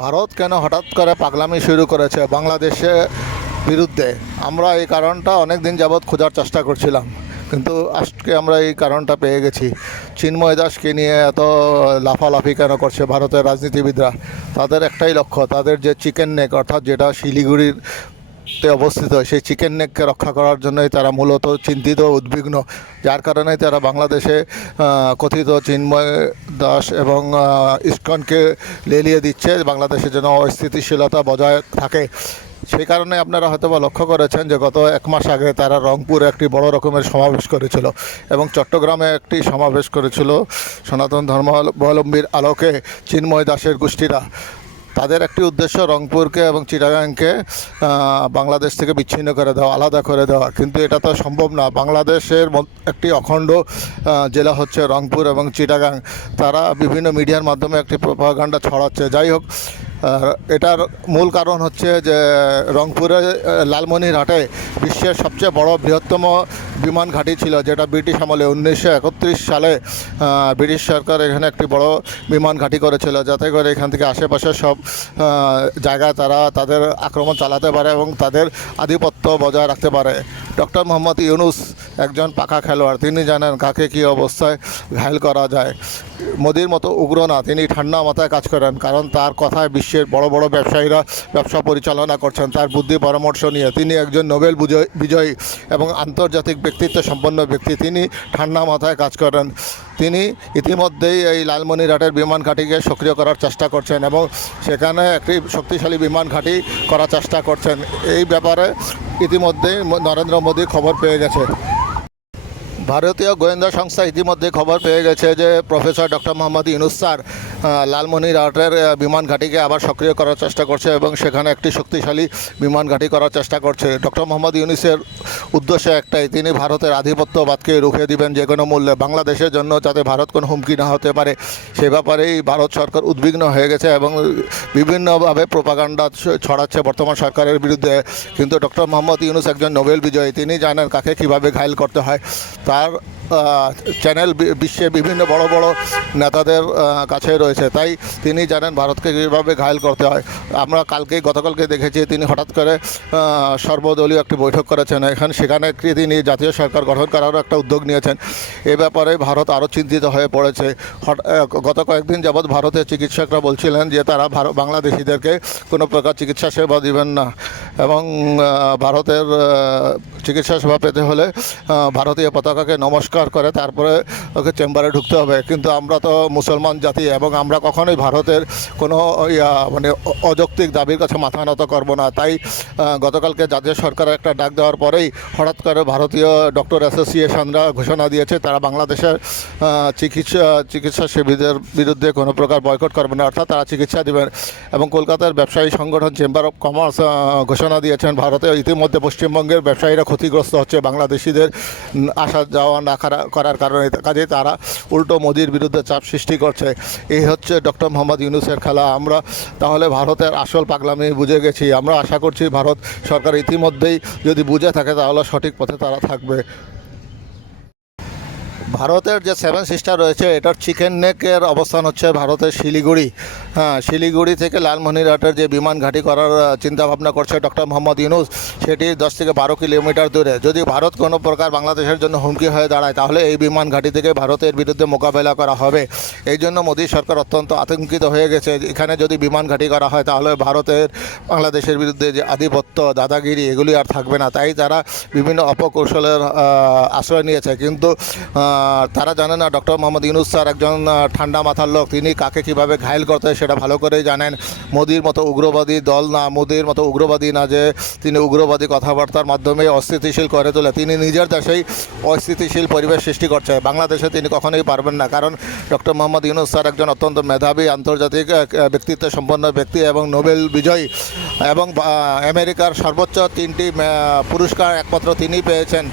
ভারত কেন হঠাৎ করে পাগলামি শুরু করেছে বাংলাদেশে বিরুদ্ধে? আমরা এই কারণটা অনেক দিন যাবৎ খোঁজার চেষ্টা করছিলাম, কিন্তু আজকে আমরা এই কারণটা পেয়ে গেছি। চিন্ময় দাসকে নিয়ে এত লাফালাফি কেন করছে ভারতের রাজনীতিবিদরা? তাদের একটাই লক্ষ্য, তাদের যে চিকেন নেক অর্থাৎ যেটা শিলিগুড়ির তে অবস্থিত। সেই চিকেন নেককে রক্ষা করার জন্যই তারা মূলত চিন্তিত, উদ্বিগ্ন। যার কারণে তারা বাংলাদেশে কথিত চিন্ময় দাস এবং ইস্কনকে লেলিয়ে দিচ্ছে। বাংলাদেশে যেন অস্থিতিশীলতা বজায় থাকে। সেই কারণে আপনারা হয়তো বা লক্ষ্য করেছেন যে গত এক মাস আগে তারা রংপুরে একটি বড় রকমের সমাবেশ করেছিল এবং চট্টগ্রামে একটি সমাবেশ করেছিল সনাতন ধর্মাবলম্বীর আলোকে চিন্ময় দাসের গোষ্ঠীরা। তাদের একটি উদ্দেশ্য রংপুরকে এবং চিটাগাংকে বাংলাদেশ থেকে বিচ্ছিন্ন করে দেওয়া, আলাদা করে দেওয়া। কিন্তু এটা তো সম্ভব না। বাংলাদেশের একটি অখণ্ড জেলা হচ্ছে রংপুর এবং চিটাগাং। তারা বিভিন্ন মিডিয়ার মাধ্যমে একটি প্রভাগান্ডা ছড়াচ্ছে। যাই হোক এটার মূল কারণ হচ্ছে যে রংপুরে লালমনিরহাটে বিশ্বের সবচেয়ে বড় বৃহত্তম বিমান ঘাঁটি ছিল, যেটা ব্রিটিশ আমলে উনিশশো একত্রিশ সালে ব্রিটিশ সরকার এখানে একটি বড় বিমান ঘাঁটি করেছিল, যাতে করে এখান থেকে আশেপাশের সব জায়গায় তারা তাদের আক্রমণ চালাতে পারে এবং তাদের আধিপত্য বজায় রাখতে পারে। ডক্টর মোহাম্মদ ইউনুস একজন পাকা খেলোয়াড়। তিনি জানেন কাকে কী অবস্থায় ঘায়ল করা যায়। মোদির মতো উগ্র না, তিনি ঠান্ডা মাথায় কাজ করেন, কারণ তার কথায় বিশ্বের বড় বড় ব্যবসায়ীরা ব্যবসা পরিচালনা করছেন, তার বুদ্ধি পরামর্শ নিয়ে। তিনি একজন নোবেল বিজয় এবং আন্তর্জাতিক ব্যক্তিত্ব সম্পন্ন ব্যক্তি, তিনি ঠান্ডা মাথায় কাজ করেন। তিনি ইতিমধ্যেই এই লালমনিরহাটের বিমান ঘাঁটিকে সক্রিয় করার চেষ্টা করছেন এবং সেখানে একটি শক্তিশালী বিমান ঘাঁটি করার চেষ্টা করছেন। এই ব্যাপারে ইতিমধ্যেই ম- নরেন্দ্র মোদী খবর পেয়ে গেছে। ভারতীয় গোয়েন্দা সংস্থা ইতিমধ্যে খবর পেয়ে গেছে যে প্রফেসর ডক্টর মোহাম্মদ আহ, লালমনিরহাটের বিমান ঘাঁটিকে আবার সক্রিয় করার চেষ্টা করছে এবং সেখানে একটি শক্তিশালী বিমান ঘাঁটি করার চেষ্টা করছে। ডক্টর মোহাম্মদ ইউনিসের উদ্দেশ্য একটাই, তিনি ভারতের আধিপত্যবাদকে রুখে দিবেন যে কোনো মূল্যে। বাংলাদেশের জন্য যাতে ভারত কোনো হুমকি না হতে পারে, সে ব্যাপারেই ভারত সরকার উদ্বিগ্ন হয়ে গেছে এবং বিভিন্নভাবে প্রপাগান্ডা ছড়াচ্ছে বর্তমান সরকারের বিরুদ্ধে। কিন্তু ডক্টর মোহাম্মদ ইউনুস একজন নোবেল বিজয়ী, তিনি জানেন কাকে কীভাবে ঘায়ল করতে হয়। তার চ্যানেল বিশ্বে বিভিন্ন বড় বড় নেতাদের কাছে রয়েছে। তাই তিনি জানেন ভারতকে কীভাবে ঘায়ল করতে হয়। আমরা কালকে গতকালকে দেখেছি, তিনি হঠাৎ করে সর্বদলীয় একটি বৈঠক করেছেন। এখানে সেখানে তিনি জাতীয় সরকার গঠন করারও একটা উদ্যোগ নিয়েছেন। এ ব্যাপারে ভারত আরও চিন্তিত হয়ে পড়েছে। গত কয়েকদিন যাবৎ ভারতের চিকিৎসকরা বলছিলেন যে, তারা ভারত বাংলাদেশিদেরকে কোনো প্রকার চিকিৎসা সেবা দিবেন না। এবং ভারতের চিকিৎসা সেবা পেতে হলে ভারতীয় পতাকাকে নমস্কার করে, তারপরে ওকে চেম্বারে ঢুকতে হবে। কিন্তু আমরা তো মুসলমান জাতি এবং আমরা কখনোই ভারতের কোনো মানে অযৌক্তিক দাবির কাছে মাথা নত করব না। তাই গতকালকে জাতীয় সরকার একটা ডাক দেওয়ার পরেই হঠাৎ করে ভারতীয় ডক্টর অ্যাসোসিয়েশনরা ঘোষণা দিয়েছে, তারা বাংলাদেশের চিকিৎসা চিকিৎসা সেবীদের বিরুদ্ধে কোনো প্রকার বয়কট করবে না। অর্থাৎ তারা চিকিৎসা দেবেন এবং কলকাতার ব্যবসায়ী সংগঠন চেম্বার অফ কমার্স ঘোষণা দিয়েছেন ভারতে ইতিমধ্যে পশ্চিমবঙ্গের ব্যবসায়ীরা ক্ষতিগ্রস্ত হচ্ছে। বাংলাদেশিদের আসা যাওয়া না করার কারণে কাজে তারা উল্টো মোদির বিরুদ্ধে চাপ সৃষ্টি করছে। এই হচ্ছে ডক্টর মোহাম্মদ ইউনুসের খেলা। আমরা তাহলে ভারতের আসল পাগলামি বুঝে গেছি। আমরা আশা করছি ভারত সরকার ইতিমধ্যেই যদি বুঝে থাকে তাহলে সঠিক পথে তারা থাকবে। ভারতের যে সেভেন সিস্টার রয়েছে, এটার চিকেন নেকের অবস্থান হচ্ছে ভারতের শিলিগুড়ি। হ্যাঁ শিলিগুড়ি থেকে লালমনিরহাটের যে বিমান ঘাঁটি করার চিন্তাভাবনা করছে ডক্টর মোহাম্মদ ইউনুস, সেটি দশ থেকে বারো কিলোমিটার দূরে। যদি ভারত কোনো প্রকার বাংলাদেশের জন্য হুমকি হয়ে দাঁড়ায়, তাহলে এই বিমান ঘাঁটি থেকে ভারতের বিরুদ্ধে মোকাবেলা করা হবে। এই জন্য মোদী সরকার অত্যন্ত আতঙ্কিত হয়ে গেছে। এখানে যদি বিমান ঘাঁটি করা হয়, তাহলে ভারতের, বাংলাদেশের বিরুদ্ধে যে আধিপত্য, দাদাগিরি, এগুলি আর থাকবে না। তাই তারা বিভিন্ন অপকৌশলের আশ্রয় নিয়েছে। কিন্তু তারা জানে না, ডক্টর মোহাম্মদ ইউনুস স্যার একজন ঠান্ডা মাথার লোক। তিনি কাকে কীভাবে ঘায়ল করতে সেটা ভালো করেই জানেন। মোদির মতো উগ্রবাদী দল না, মোদির মতো উগ্রবাদী না যে তিনি উগ্রবাদী কথাবার্তার মাধ্যমে অস্থিতিশীল করে তোলে। তিনি নিজের দেশেই অস্থিতিশীল পরিবেশ সৃষ্টি করছে। বাংলাদেশে তিনি কখনোই পারবেন না, কারণ ডক্টর মোহাম্মদ ইউনুস স্যার একজন অত্যন্ত মেধাবী, আন্তর্জাতিক ব্যক্তিত্ব সম্পন্ন ব্যক্তি এবং নোবেল বিজয়ী এবং আমেরিকার সর্বোচ্চ তিনটি পুরস্কার একমাত্র তিনি পেয়েছেন।